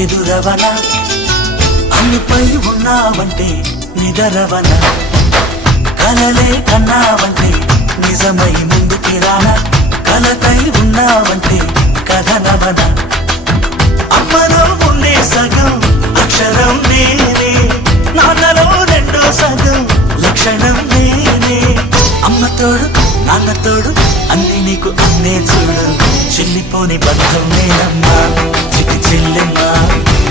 ఎదురవన అన్నిపై ఉన్నావంటే నిదరవన కలలే కన్నావంటే నిజమై ముందుకి రానా కలతై ఉన్నావంటే కథనవన అమ్మలో ఉండే సగం అక్షరం నేనే నాన్నలో రెండో సగం లక్షణం నేనే అమ్మ తోడు నాన్న తోడు అన్ని నీకు అన్నే చూడు చెల్లిపోని బంధం నేనమ్మా చిటి చెల్లెమ్మా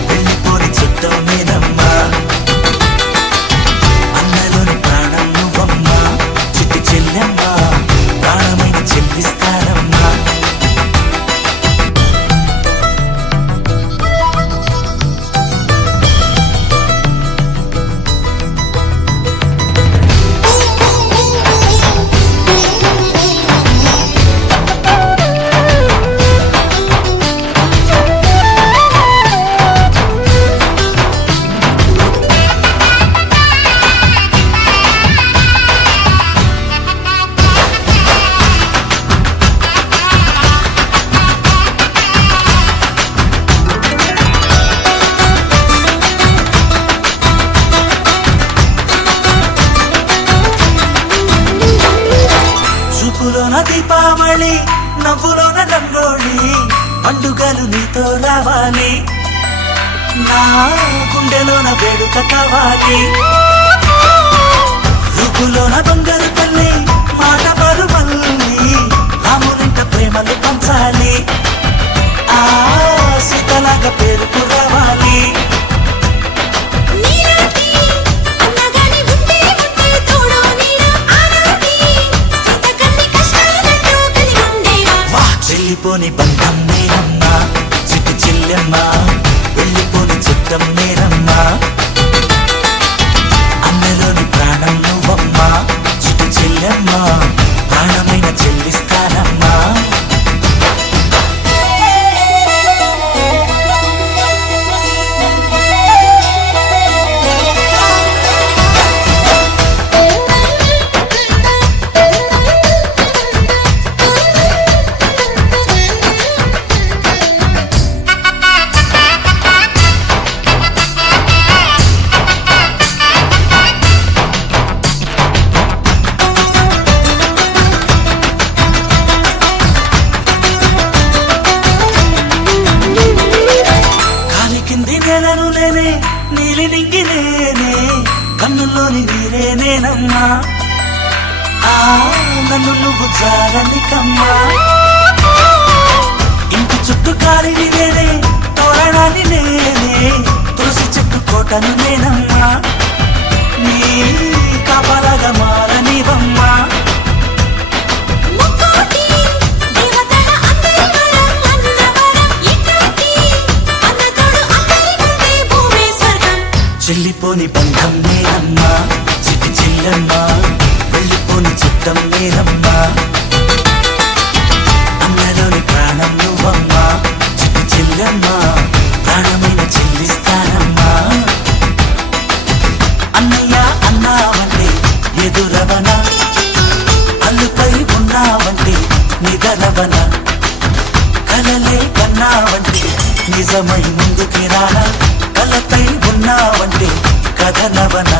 వెళ్ళిపోని చుట్టం నేనమ్మా అన్నలోని ప్రాణం నువ్వమ్మా చిటి చెల్లెమ్మా ప్రాణమైన చెల్లిస్తానమ్మా చూపులోన దీపావళి నవ్వులోన రంగోళి పండుగలు నీతో రావాలి నా గుండెలోన వేడుక కావాలి రూపులోన దొంగలు తల్లి మాట పరుమల్లి రామునింట ప్రేమలు పంచాలి ఆ సీతలాగా పేరుకు రావాలి వెళ్ళిపోని బంధం నేనమ్మా చిట్టి చెల్లెమ్మా వెళ్ళిపోని చుట్టం నేనమ్మా అన్నలోని ప్రాణం నువ్వమ్మా చిట్టి చెల్లెమ్మా ప్రాణమైన చెల్లిస్తానమ్మా నేలను నేనే నీలి నింగి నేనే కన్నుల్లోని నీరే నేనమ్మా ఆ నన్ను నువ్వు జారనికమ్మా ఇంటి చుట్టూ కాలిని నేనే తోరణాన్ని నేనే తులసి చెట్టు కోటను నేనమ్మా నీ కాపలాగా మారనివమ్మా చెల్లిపోని బంధం నేనమ్మా చిట్టి చెల్లెమ్మా వెళ్ళిపోని చుట్టం నేనమ్మా అన్నలోని ప్రాణం నువ్వమ్మా చిట్టి చెల్లెమ్మా ప్రాణమైన చెల్లిస్తానమ్మా అన్నయ్య అన్నావంటే ఎదురవన అల్లుపై ఉన్నావంటే నిదరవన కలలే కన్నావంటే నిజమై ముందుకి రానా కలతై ఉన్నావంటే కథనవన